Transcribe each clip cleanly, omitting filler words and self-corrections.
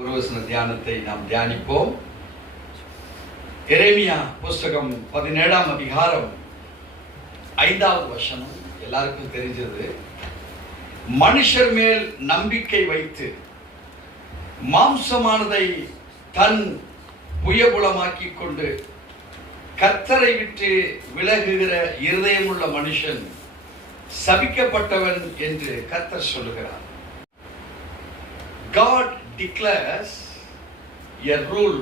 ஒரு வசன தியானத்தை நாம் தியானிப்போம். எரேமியா புஸ்தகம் 17ஆம் அதிகாரம் 5வது வசனம் எல்லாருக்கும் தெரிஞ்சது. மனுஷர் மேல் நம்பிக்கை வைத்து மாம்சமானதை தன் புயபுலமாக்கிக் கொண்டு கர்த்தரை விட்டு விலகுகிற இருதயமுள்ள மனுஷன் சபிக்கப்பட்டவன் என்று கர்த்தர் சொல்லுகிறார். God declares a rule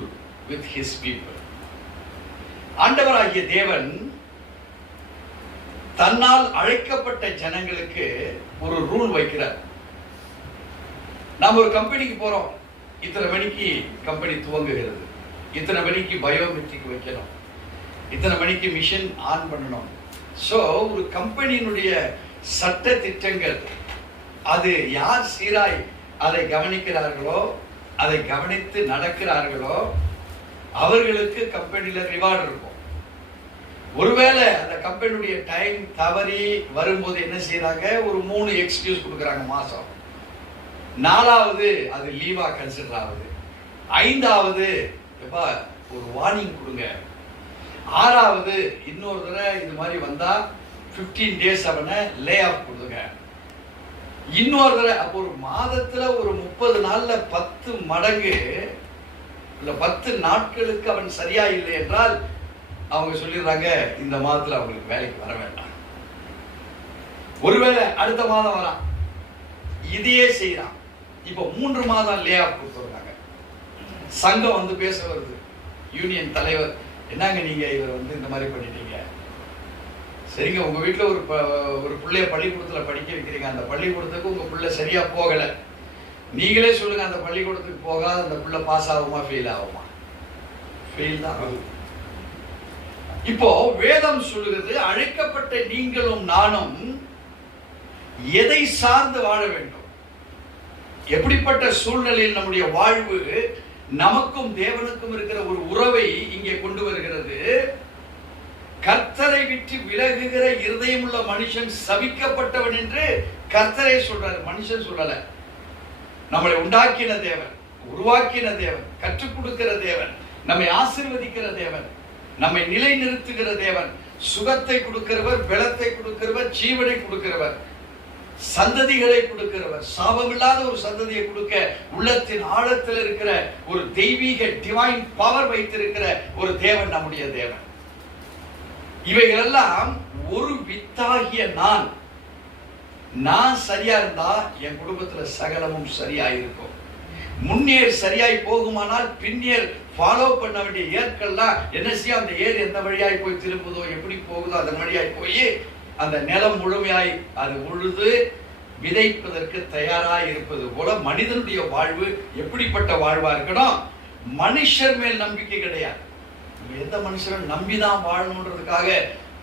with his people. ஆண்டவராகிய தேவன் தன்னால் அழைக்கப்பட்ட ஜனங்களுக்கு ஒரு ரூல் வைக்கிறார். நாம் ஒரு கம்பெனிக்கு போறோம், இத்தனை மணிக்கு கம்பெனி துவங்குகிறது, இத்தனை மணிக்கு பயோமெட்ரிக் வைக்கணும், இத்தனை மணிக்கு மிஷின் ஆன் பண்ணணும். ஸோ ஒரு கம்பெனியினுடைய சட்ட திட்டங்கள், அது யார் சீராய் அதை கவனிக்கிறார்களோ, அதை கவனித்து நடக்கிறார்களோ அவர்களுக்கு கம்பெனியில் ரிவார்டு இருக்கும். ஒருவேளை அந்த கம்பெனியுடைய டைம் தவறி வரும்போது என்ன செய்யறாங்க, ஒரு 3 எக்ஸ்கியூஸ் கொடுக்குறாங்க மாசம். 4வது அது லீவா கன்சிடர் ஆகுது. 5வது ஒரு வார்னிங் கொடுங்க. 6வது இன்னொரு தடவை இது மாதிரி வந்தா 15 டேஸ் அவனை லே ஆஃப் கொடுங்க. இன்னொரு தடவை அப்போ ஒரு மாதத்துல ஒரு 30 நாள்ல 10 மடங்கு இல்ல 10 நாட்களுக்கு அவன் சரியா இல்லை என்றால் அவங்க சொல்லிடுறாங்க, இந்த மாதத்துல அவங்களுக்கு வேலைக்கு வர வேண்டாம். ஒருவேளை அடுத்த மாதம் வரான், இதையே செய்யறான். இப்போ 3 மாதம் லே ஆஃப் கொடுத்துருக்காங்க. சங்கம் வந்து பேச வருது. யூனியன் தலைவர், என்னங்க நீங்க இவர் வந்து இந்த மாதிரி பண்ணிட்டீங்க, சரிங்க உங்க வீட்டுல ஒரு பிள்ளைய பள்ளிக்கூடத்துல படிக்க வைக்கிறீங்க, அந்த பள்ளிக்கூடத்துக்கு உங்க பிள்ளை சரியா போகல, நீங்களே சொல்லுங்க அந்த பள்ளிக்கூடத்துக்கு போகாத அந்த பிள்ளை பாஸ் ஆகுமா ஃபெயில் ஆகுமா? ஃபெயில் தான் ஆகும். இப்போ வேதம் சொல்லுகிறது, அழைக்கப்பட்ட நீங்களும் நானும் எதை சார்ந்து வாழ வேண்டும், எப்படிப்பட்ட சூழ்நிலையில் நம்முடைய வாழ்வு நமக்கும் தேவனுக்கும் இருக்கிற ஒரு உறவை இங்கே கொண்டு வருகிறது. கர்த்தரை விட்டு விலகுகிற இருதயமுள்ள மனுஷன் சபிக்கப்பட்டவன் என்று கர்த்தரே சொல்றாரு, மனுஷன் சொல்லல. நம்மளை உண்டாக்கின தேவன், உருவாக்கின தேவன், கற்றுக் கொடுக்கிற தேவன், நம்மை ஆசீர்வதிக்கிற தேவன், நம்மை நிலை நிறுத்துகிற தேவன், சுகத்தை கொடுக்கிறவர், பலத்தை கொடுக்கிறவர், ஜீவனை கொடுக்கிறவர், சந்ததிகளை கொடுக்கிறவர், சாபமில்லாத ஒரு சந்ததியை கொடுக்க உள்ளத்தின் ஆழத்தில் இருக்கிற ஒரு தெய்வீக டிவைன் பவர் வைத்திருக்கிற ஒரு தேவன் நம்முடைய தேவன். இவைகளெல்லாம் ஒரு வித்தாகிய நான் சரியா இருந்தா என் குடும்பத்துல சகலமும் சரியாயிருக்கும். முன்னேர் சரியாய் போகுமானால் பின்னேர் ஃபாலோ பண்ண வேண்டிய ஏற்கெல்லாம் என்ன செய்ய, அந்த ஏர் எந்த வழியாய் போய் திரும்புதோ, எப்படி போகுதோ அதன் வழியாய் போய் அந்த நிலம் முழுமையாய் அது உழுது விதைப்பதற்கு தயாராய் இருப்பது போல மனிதனுடைய வாழ்வு எப்படிப்பட்ட வாழ்வா இருக்கணும். மனுஷர் மேல் நம்பிக்கை கிடையாது. எந்த மனுஷரும் நம்பிதான் வாழணுன்றதுக்காக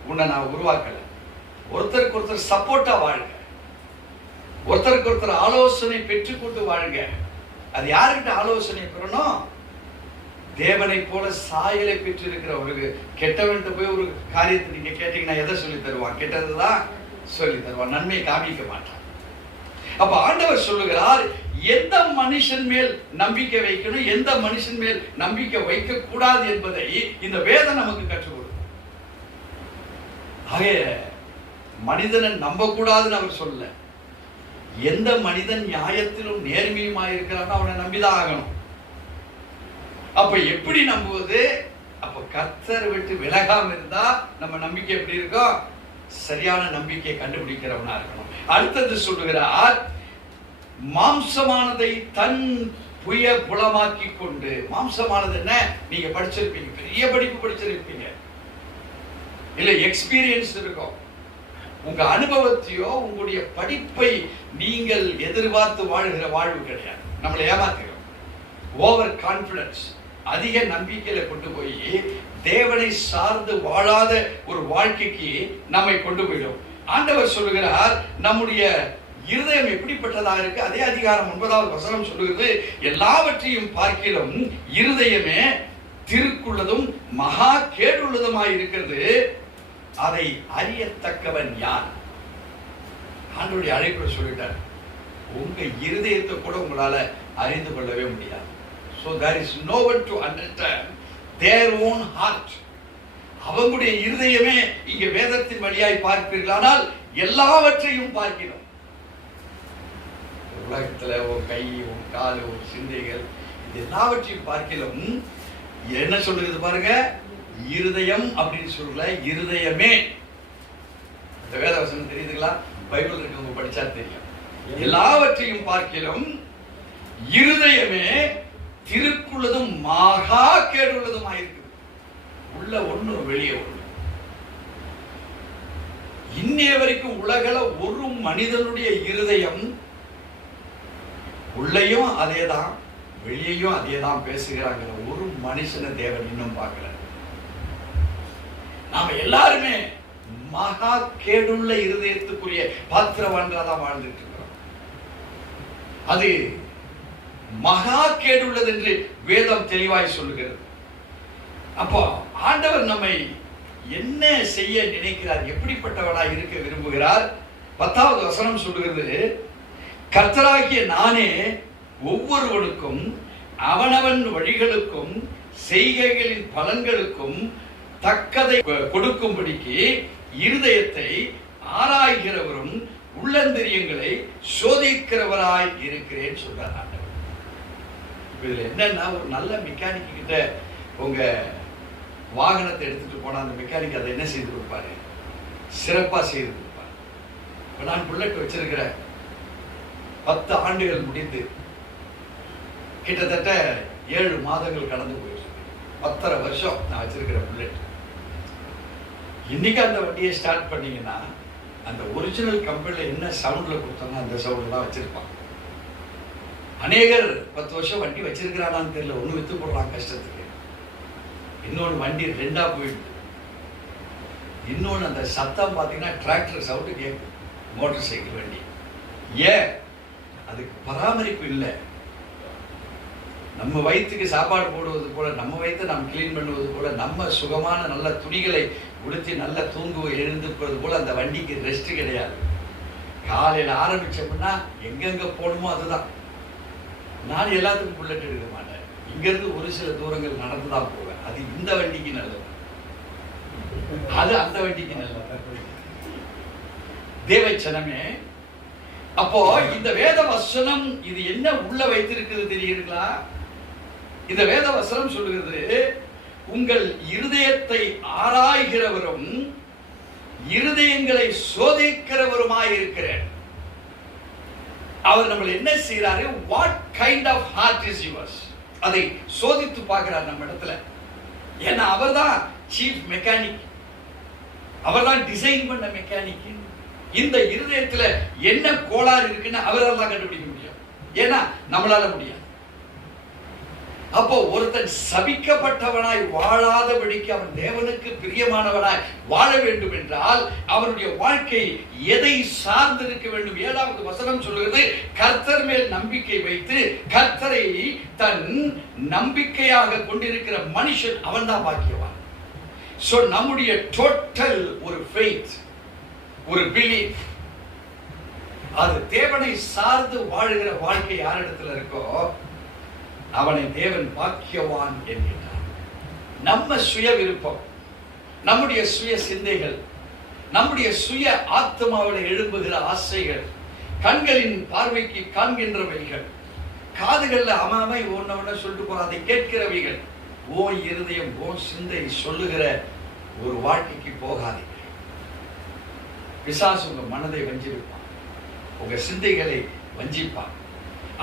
உன்னை நான் உருவாக்கல. ஒருத்தருக்கு ஒருத்தர் சப்போர்ட்டா வாழுங்க, ஒருத்தருக்கு ஒருத்தர் ஆலோசனை பெற்றுக்கொண்டு வாழுங்க. அது யாருக்கிட்ட ஆலோசனை பெறணும்? தேவனை போல சாயலை பெற்று இருக்கிறவருக்கு. கெட்டவன்கிட்ட போய் ஒரு காரியத்தை நீங்க கேட்டீங்கன்னா எதை சொல்லி தருவான்? கெட்டதுதான் சொல்லி தருவான், நன்மையை காமிக்க மாட்டான். அப்ப ஆண்டவர் சொல்லுகிறார், எந்த மனுஷன் மேல் நம்பிக்கை வைக்கணும், எந்த மனுஷன் மேல் நம்பிக்கை வைக்க கூடாது என்பதை இந்த வேதம் நமக்கு கற்றுக் கொடுக்கும். ஆக மனிதனை நம்ப கூடாதுன்னு அவர் சொல்ல, எந்த மனிதன் நியாயத்திலும் நேர்மையுமாய் இருக்கிறான் அவனை நம்பிதான் ஆகணும். அப்ப எப்படி நம்புவது? அப்ப கர்த்தரை விட்டு விலகாம இருந்தா நம்ம நம்பிக்கை எப்படி இருக்கும்? சரியான நம்பிக்கையை கண்டுபிடிக்கிறவனா இருக்கணும். அடுத்தது சொல்லுகிறார், மாம்சமானதை தன் புய புலமாக்கி கொண்டு. மாம்சமானது என்ன? நீங்க படிச்சிருப்பீங்க, பெரிய படிப்பு படிச்சிருப்பீங்க, இல்ல எக்ஸ்பீரியன்ஸ் இருக்கும். உங்க அனுபவத்தையோ உங்களுடைய படிப்பை நீங்கள் எதிர்பார்த்து வாழ்கிற வாழ்வு கிடையாது. நம்மளை ஏமாத்துகிறோம். ஓவர் கான்பிடன்ஸ், அதிக நம்பிக்கையில கொண்டு போய் தேவனை சார்ந்து வாழாத ஒரு வாழ்க்கைக்கு நம்மை கொண்டு போயிடும். ஆண்டவர் சொல்லுகிறார், நம்முடைய இருதயம் எப்படிப்பட்டதாக இருக்கு? அதே அதிகாரம் 9வது வசனம் சொல்லுகிறது, எல்லாவற்றையும் பார்க்கிலும் இருதயமே திருக்குள்ளதும் மகா கேடுள்ளதுமாய் இருக்கிறது, அதை அறியத்தக்கவன் யார்? ஆண்டவருடைய அழைப்பு சொல்லிட்டார், உங்க இருதயத்தை கூட உங்களால அறிந்து கொள்ளவே முடியாது. So there is no one to understand their own heart. அவங்களுடைய இருதயமே இங்க வேதத்தின் வழியாய் பார்ப்பீர்களானால் எல்லாவற்றையும் பார்க்கிறோம். உலகத்துல ஒரு கை, ஒரு கால், ஒரு சிந்தைகள், இது எல்லாவற்றையும் பார்க்கிறோம். என்ன சொல்லுகிறது பாருங்க, இருதயம் அப்படின்னு சொல்லல, இருதயமே. இந்த வேதவசனம் தெரியுதுங்களா? பைபிள் இருக்கவங்க படிச்சா தெரியும். எல்லாவற்றையும் பார்க்கிறோம், இருதயமே திருக்குள்ளதும் மகா கேடுள்ளதும் ஆயிருக்கு. உள்ள ஒண்ணு, வெளியே ஒண்ணு. இன்னைய வரைக்கும் உலகில ஒரு மனிதனுடைய இருதயம் உள்ளேயும் அதேதான், வெளியேயும் அதேதான் பேசுகிறாங்க. ஒரு மனுஷனை தேவன் இன்னும் பார்க்கல. நாம எல்லாருமே மகா கேடுள்ள இருதயத்துக்குரிய பாத்திரவான்களாதான் வாழ்ந்துட்டு இருக்கிறோம். அது மகா கேடுள்ளது என்று வேதம் தெளிவாய் சொல்லுகிறது. அப்போ ஆண்டவர் நம்மை என்ன செய்ய நினைக்கிறார், எப்படிப்பட்டவனாய் இருக்க விரும்புகிறார்? 10வது வசனம் சொல்லுகிறது, கர்த்தராகிய நானே ஒவ்வொருவனுக்கும் அவனவன் வழிகளுக்கும் செய்கைகளின் பலன்களுக்கும் தக்கதை கொடுக்கும்படிக்கு இருதயத்தை ஆராய்கிறவரும் உள்ளந்தரியங்களை சோதிக்கிறவராய் இருக்கிறேன் சொல்றார் ஆண்டவர். இதுல என்னன்னா, ஒரு நல்ல மெக்கானிக் கிட்ட உங்க வாகனத்தை எடுத்துட்டு போனா அந்த மெக்கானிக் அதை என்ன செய்து கொடுப்பாரு? சிறப்பா செய்து கொடுப்பாரு. இப்ப நான் புல்லட் வச்சிருக்கிறேன். 10 ஆண்டுகள் முடிந்து கிட்டத்தட்ட 7 மாதங்கள் கடந்து போயிருக்கு. 10.5 வருஷம் நான் வச்சிருக்கிற புல்லட். இன்னைக்கு அந்த வண்டியை ஸ்டார்ட் பண்ணீங்கன்னா அந்த ஒரிஜினல் கம்பெனில என்ன சவுண்ட்ல கொடுத்தாங்க அந்த சவுண்ட் தான் வச்சிருப்பான். அநேகர் 10 வருஷம் வண்டி வச்சிருக்கிறானான்னு தெரியல, ஒண்ணு வித்து போடுறான் கஷ்டத்துக்கு, இன்னொன்று வண்டி 2ஆ போயிடுது, இன்னொன்று அந்த சத்தம் பார்த்தீங்கன்னா டிராக்டர் சவுண்டு கேட்கும், மோட்டார் சைக்கிள் வண்டி. ஏன்? அதுக்கு பராமரிப்பு இல்லை. நம்ம வயிற்றுக்கு சாப்பாடு போடுவது போல, நம்ம வயிற்றை நாம் கிளீன் பண்ணுவது போல, நம்ம சுகமான நல்ல துணிகளை உடுத்தி நல்ல எழுந்துக்கிறது போல அந்த வண்டிக்கு ரெஸ்ட் கிடையாது. காலையில் ஆரம்பிச்சோம்னா எங்கெங்க போகணுமோ அதுதான். நான் எல்லாத்துக்கும் புல்லட் எடுக்க மாட்டேன். இங்கிருந்து ஒரு சில தூரங்கள் நடந்துதான் போவேன். அது இந்த வண்டிக்கு நல்லது, அது அந்த வண்டிக்கு நல்லது. தேவச்சனமே, அப்போ இந்த வேத வசனம் இது என்ன உள்ள வைத்திருக்கிறது தெரியுங்களா? இந்த வேத வசனம் சொல்லுகிறது, உங்கள் இருதயத்தை ஆராய்கிறவரும் இருதயங்களை சோதிக்கிறவருமாய் இருக்கிறேன். அவர் நம்மளை என்ன செய்யறாரு? What kind of heart is yours? அதை சோதித்து பார்க்கிறார் நம்ம இடத்துல. ஏன்னா அவர் தான் சீஃப் மெக்கானிக், அவர் தான் டிசைன் பண்ண மெக்கானிக். இந்த இருதயத்துல என்ன கோளாறு இருக்குன்னு அவரால் தான் கண்டுபிடிக்க முடியும். ஏன்னா நம்மளால முடியாது. அப்போ ஒருத்தன் சபிக்கப்பட்டவனாய் வாழாதபடிக்கு அவன் தேவனுக்கு பிரியமானவனாய் வாழ வேண்டும் என்றால் அவனுடைய வாழ்க்கை எதை சார்ந்து இருக்க வேண்டும்? 7வது வசனம் சொல்கிறது, கர்த்தர் மேல் நம்பிக்கை வைத்து கர்த்தரை தன் நம்பிக்கையாக கொண்டிருக்கிற மனுஷன் அவன் தான் பாக்கியவான். சோ நம்முடைய டோட்டல் ஒரு ஃபெய்த், ஒரு பிலீஃப், அது தேவனை சார்ந்து வாழுகிற வாழ்க்கை யாரிடத்துல இருக்கோ அவனை தேவன் பாக்கியவான் என்கிறார். நம்ம சுய விருப்பம், நம்முடைய சுய சிந்தைகள், நம்முடைய சுய ஆத்மாவில் எழும்புகிற ஆசைகள், கண்களின் பார்வைக்கு காண்கின்றவைகள், காதுகள்ல அமாமை ஒன்ன சொல்லிட்டு போற அதை கேட்கிறவைகள், ஓ இருதயம் ஓ சிந்தை சொல்லுகிற ஒரு வாழ்க்கைக்கு போகாதீங்க. பிசாசு உங்க மனதை வஞ்சிருப்பான், உங்க சிந்தைகளை வஞ்சிப்பான்.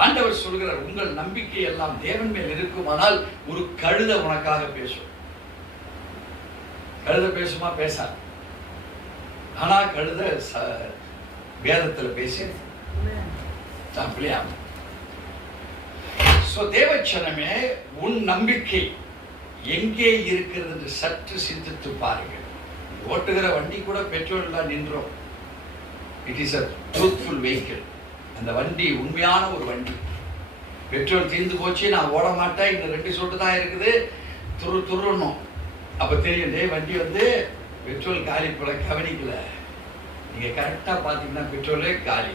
ஆண்டவர் சொல்கிறார், உங்கள் நம்பிக்கை எல்லாம் தேவன் மேல் இருக்குமானால் ஒரு கழுதை உனக்காக பேசும். கழுதை பேசுமா? பேசாது. ஆனா கழுதை வேதத்துல பேசி தேவச்சனமே, உன் நம்பிக்கை எங்கே இருக்கிறது என்று சற்று சிந்தித்து பாருங்கள். ஓட்டுகிற வண்டி கூட பெட்ரோல் தான் நின்றோம். It is a truthful vehicle. அந்த வண்டி உண்மையான ஒரு வண்டி. பெட்ரோல் தீர்ந்து போச்சு, நான் ஓட மாட்டேன், இந்த 2 சொட்டு தான் இருக்குது, துருணும். அப்ப தெரியும், வண்டி வந்து பெட்ரோல் காலி போல கவனிக்கல. நீங்க கரெக்டா பாத்தீங்கன்னா பெட்ரோலே காலி.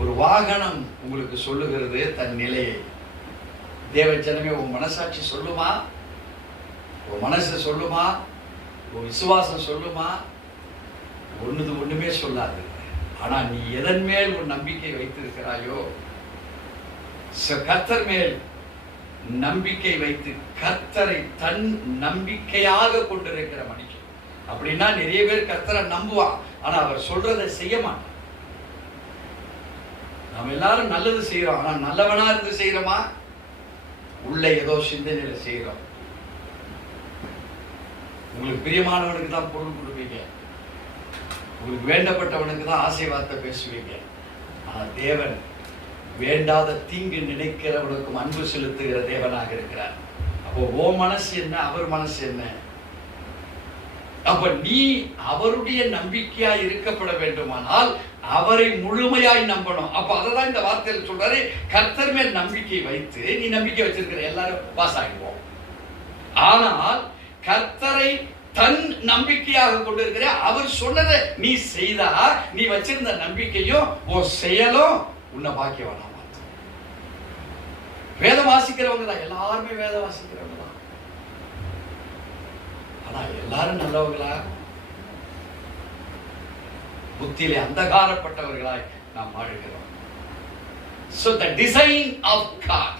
ஒரு வாகனம் உங்களுக்கு சொல்லுகிறது தன் நிலையை. தேவ ஜனமே, உன் மனசாட்சி சொல்லுமா? உன் மனசு சொல்லுமா? உன் விசுவாசம் சொல்லுமா? ஒண்ணுமே சொல்லாது. ஆனா நீ எதன் மேல் உன் நம்பிக்கை வைத்திருக்கிறாயோ, கர்த்தர் மேல் நம்பிக்கை வைத்து கர்த்தரை தன் நம்பிக்கையாக கொண்டிருக்கிற மனுஷன். அப்படின்னா நிறைய பேர் கர்த்தரை நம்புவான், ஆனா அவர் சொல்றதை செய்ய மாட்டான். நம்ம எல்லாரும் நல்லது செய்யறோம், ஆனா நல்லவனா இருந்து செய்யறோமா? உள்ள ஏதோ சிந்தனையில செய்யறோம். உங்களுக்கு பிரியமானவனுக்கு தான் பொருள் கொடுப்பீங்க, உங்களுக்கு வேண்டப்பட்டவனுக்கு தான் ஆசை வார்த்தை பேசுவீங்க. ஆனா தேவன் வேண்டாத தீங்கு நினைக்கிறவனுக்கும் அன்பு செலுத்துகிற தேவனாக இருக்கிறார். அப்போ ஓ மனசு என்ன, அவர் மனசு என்ன? அப்ப நீ அவருடைய நம்பிக்கையா இருக்கப்பட வேண்டுமானால் அவரை முழுமையாய் நம்பணும். அப்ப அததான் இந்த வார்த்தையில் சொல்றாரு, கர்த்தர் மேல் நம்பிக்கை வைத்து. நீ நம்பிக்கை வச்சிருக்கிற எல்லாரும் பாஸ் ஆகிடுவோம். ஆனால் கர்த்தரை தன் நம்பிக்கையாக கொண்டு இருக்கிற அவர் சொன்னதை நீ செய்தா, நீ வச்சிருந்த நம்பிக்கையும் உன் செயலும் உன்னை பாக்கியவானா மாற்றும். வேதம் வாசிக்கிறவங்க தான், எல்லாருமே வேதம் வாசிக்கிறவங்க தான். ஆனா எல்லாரும் நல்லவங்களா? புத்தியிலே அந்தகாரப்பட்டவர்களாய் நாம் வாழுகிறோம். So the design of God,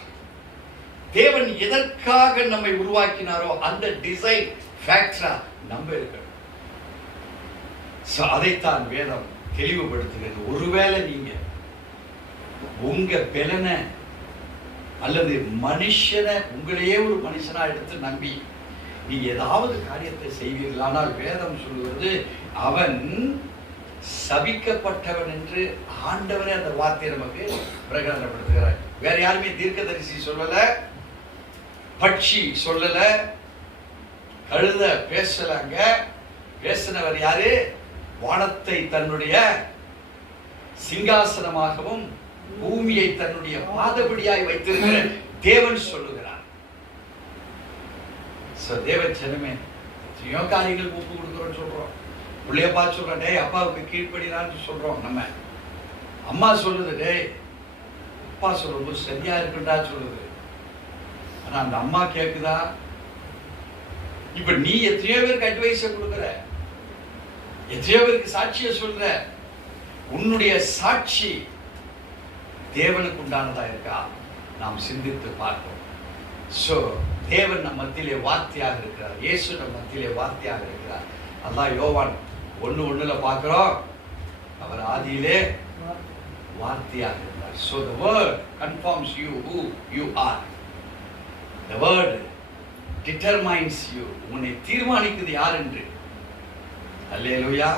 தேவன் எதற்காக நம்மை உருவாக்கினாரோ அந்த டிசைன் ஃபேக்டரா நம்ம இருக்கணும். அதைத்தான் வேதம் தெளிவுபடுத்துகிறது. ஒருவேளை நீங்க உங்க பெலனை அல்லது மனுஷனை உங்களையே ஒரு மனுஷனா எடுத்து நம்பி நீ ஏதாவது காரியத்தை செய்வீர்கள், ஆனால் வேதம் சொல்லுவது அவன் சபிக்கப்பட்டவன் என்று ஆண்டவரே அந்த வார்த்தையை நமக்கு பிரகடனப்படுத்துகிறார். வேற யாருமே தீர்க்கதரிசி சொல்லல, பட்சி சொல்லல, கழுத பேசலாங்க. பேசினவர் யாரு? வானத்தை தன்னுடைய சிங்காசனமாகவும் பூமியை தன்னுடைய பாதபடியாய் வைத்திருக்கிற தேவன் சொல்லுகிறார். தேவன் ஜனமே, எத்தனையோ காரியங்கள் ஒப்பு கொடுக்குறோம்னு சொல்றோம். பிள்ளைய பார்த்து சொல்றோம், டே அப்பாவுக்கு கீழ்ப்படினான்னு சொல்றோம். நம்ம அம்மா சொல்லுது, டே அப்பா சொல்லும்போது சரியா இருக்குண்டா சொல்லுது. ஆனா அந்த அம்மா கேக்குதா? இப்ப நீ எத்தனையோ பேருக்கு அட்வைஸ கொடுக்குற, எத்தனையோ பேருக்கு சாட்சிய சொல்ற. உன்னுடைய சாட்சி தேவனுக்கு உண்டானதா இருக்கா? நாம் சிந்தித்து பார்ப்போம். சோ தேவன் நம் மத்தியிலே வார்த்தையாக இருக்கிறார். இயேசு நம் மத்தியிலே வார்த்தையாக இருக்கிறார். அல்லாஹ் யோவான் 1:1 பார்க்கிறோம், அவர் ஆதியிலே வார்த்தையாக இருந்தார். So the word confirms you who you are. The word determines you. உன்னை தீர்மானிக்குது யார் என்று. அல்லேலூயா.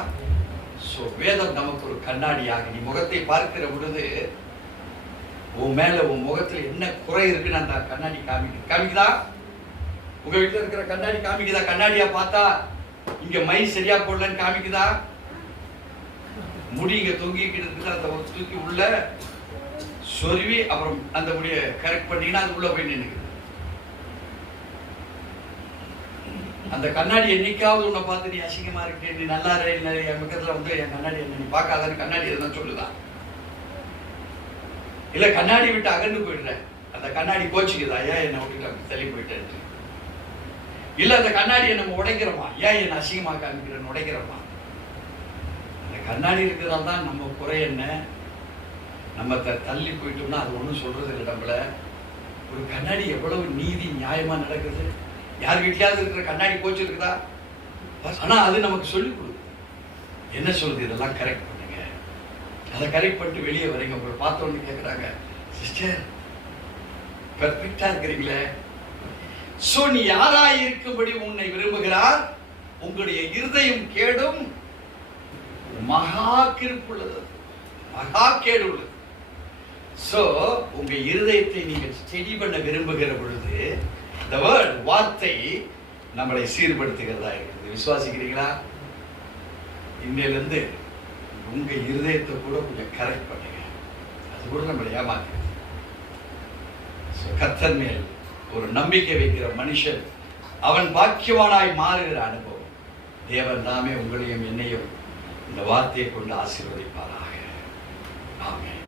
So வேதம் நமக்கு ஒரு கண்ணாடியாக, நீ முகத்தை பார்க்கிற பொழுது உன் மேல உன் முகத்துல என்ன குறை இருக்குன்னு அந்த கண்ணாடி காமிக்குதா? உங்க வீட்டுல இருக்கிற கண்ணாடி காமிக்குதா? கண்ணாடியா பார்த்தா இங்க மை சரியா போடலன்னு காமிக்குதா? முடி இங்க தொங்கிக்கிட்டு இருக்குது, அந்த தூக்கி உள்ள சொருவி அப்புறம் அந்த முடியை கரெக்ட் பண்ணீங்கன்னா அது உள்ள போய் நின்னுக்குது. அந்த கண்ணாடி என்னைக்காவது உன்னை பார்த்து நீ அசிங்கமா இருக்கு, நீ நல்லா இரு, என் பக்கத்துல வந்து என் கண்ணாடி என்ன நீ பார்க்காதன்னு கண்ணாடி எதுனா சொல்லுதான்? இல்ல கண்ணாடி விட்டு அகன்று போயிடுற, அந்த கண்ணாடி கோச்சிக்குதா? ஏன் என்னை விட்டுட்டு தள்ளி போயிட்டேன்? இல்ல அந்த கண்ணாடியை நம்ம உடைக்கிறோமா? ஏன் என்ன அசிங்கமா காமிக்கிறேன்னு உடைக்கிறோமா? அந்த கண்ணாடி இருக்கிறதால தான் நம்ம குறை என்ன, நம்ம தள்ளி போயிட்டோம்னா அது ஒன்றும் சொல்றது இல்லை. நம்மள ஒரு கண்ணாடி எவ்வளவு நீதி நியாயமா நடக்குது. யார் வீட்லயாவது இருக்கிற கண்ணாடி கோச்சு இருக்குதா? ஆனா அது நமக்கு சொல்லி கொடுக்குது. என்ன சொல்லுது? இதெல்லாம் கரெக்ட் பண்ணுங்க. அதை கரெக்ட் பண்ணிட்டு வெளியே வரீங்க, உங்களை பார்த்த உடனே கேட்குறாங்க, சிஸ்டர் பெர்ஃபெக்டா இருக்கிறீங்களே. சோ நீ யாராய் இருக்கும்படி உன்னை விரும்புகிறார். உங்களுடைய இருதயம் கேடும் மகா கிருப்புள்ளது, மகா கேடு உள்ளது. சோ உங்க இருதயத்தை நீங்க ஸ்டடி பண்ண விரும்புகிற பொழுது the word வார்த்தை நம்மளை சீர்படுத்துகிறதா இருக்குது. விசுவாசிக்கிறீங்களா? இன்னையிலிருந்து உங்க இருதயத்தை கூட கொஞ்சம் கரெக்ட் பண்ணுங்க. அது கூட நம்மளை ஏமாத்துறது. கர்த்தர் மேல் ஒரு நம்பிக்கை வைக்கிற மனுஷன் அவன் பாக்கியவானாய் மாறுகிற அனுபவம். தேவன் தாமே உங்களையும் என்னையும் இந்த வார்த்தையை கொண்டு ஆசீர்வதிப்பாராக. ஆமென்.